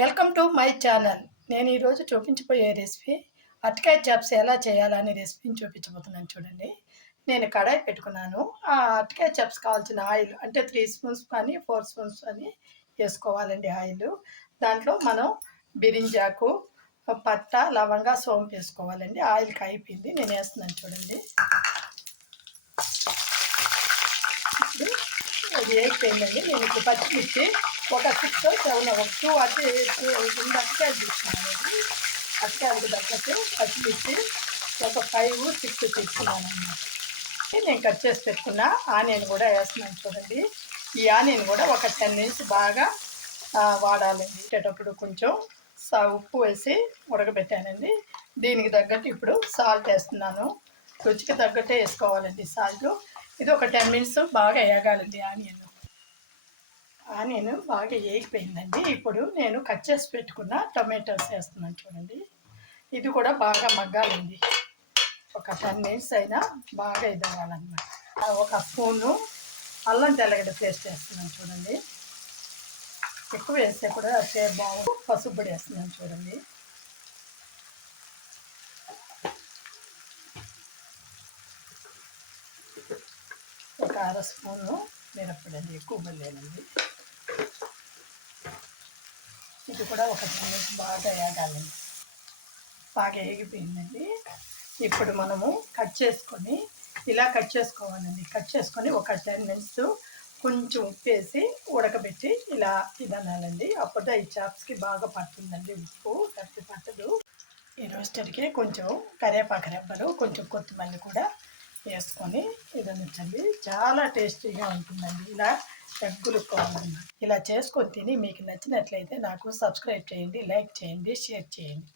Welcome to my channel. నేను ఈరోజు చూపించబోయే రెసిపీ అరటికాయ చాప్స్ ఎలా చేయాలని రెసిపీని చూపించబోతున్నాను చూడండి. నేను కడాయి పెట్టుకున్నాను. ఆ అరటికాయ చాప్స్ కావాల్సిన ఆయిల్ అంటే 3 స్పూన్స్ కానీ 4 స్పూన్స్ అని వేసుకోవాలండి ఆయిల్. దాంట్లో మనం బిరింజాకు, పట్ట, లవంగా, సోంపు వేసుకోవాలండి. ఆయిల్ కాగిపోయింది, నేను వేస్తున్నాను చూడండి. ఇప్పుడు అది వేగిపోయిందండి. నేను ఇప్పుడు పచ్చిమిర్చి ఒక 6 7 ఒక 2 అరటికాయలు తీసుకున్నానండి. అరటికాయలకు తగ్గట్టు పచ్చిమిర్చి ఒక 5 6 తీసుకున్నాను అన్నమాట. నేను కట్ చేసి పెట్టుకున్న ఆనియన్ కూడా వేస్తున్నాను చూడండి. ఈ ఆనియన్ కూడా ఒక 10 మినిట్స్ బాగా వాడాలండి. పెట్టేటప్పుడు కొంచెం ఉప్పు వేసి ఉడకబెట్టానండి. దీనికి తగ్గట్టు ఇప్పుడు సాల్ట్ వేస్తున్నాను. రుచికి తగ్గట్టే వేసుకోవాలండి సాల్ట్. ఇది ఒక 10 మినిట్స్ బాగా వేగాలండి ఆనియన్ బాగా వేగిపోయిందండి. ఇప్పుడు నేను కట్ చేసి పెట్టుకున్న టొమాటోస్ వేస్తున్నాను చూడండి. ఇది కూడా బాగా మగ్గాలండి. ఒక 10 మినిట్స్ అయినా బాగా ఇది అవ్వాలన్నమాట. ఒక స్పూను అల్లం తెల్లగడ్డ పేస్ట్ వేస్తున్నాను చూడండి. ఎక్కువ వేస్తే కూడా బాగు. పసుపు పొడి వేస్తున్నాను చూడండి. ఒక అర స్పూను మిరప్పొడి అండి, ఎక్కువ లేనండి. ఇది కూడా ఒక 10 మినిట్స్ బాగా వేగాలండి. బాగా వేగిపోయిందండి. ఇప్పుడు మనము కట్ చేసుకోవాలండి. కట్ చేసుకొని ఒక 10 మినిట్స్ కొంచెం ఉప్పు వేసి ఉడకబెట్టి ఇలా ఇదనాలండి. అప్పుడు ఈ చాప్స్కి బాగా పడుతుందండి. ఉప్పు కట్టి పట్టదు. ఈ రోస్టర్కి కొంచెం కరివేపాకు రెబ్బలు, కొంచెం కొత్తిమీర కూడా వేసుకొని ఇదనొచ్చండి. చాలా టేస్టీగా ఉంటుందండి. ఇలా ఎగ్గులుకోవాలన్నమాట. ఇలా చేసుకొని తిని మీకు నచ్చినట్లయితే నాకు సబ్స్క్రైబ్ చేయండి, లైక్ చేయండి, షేర్ చేయండి.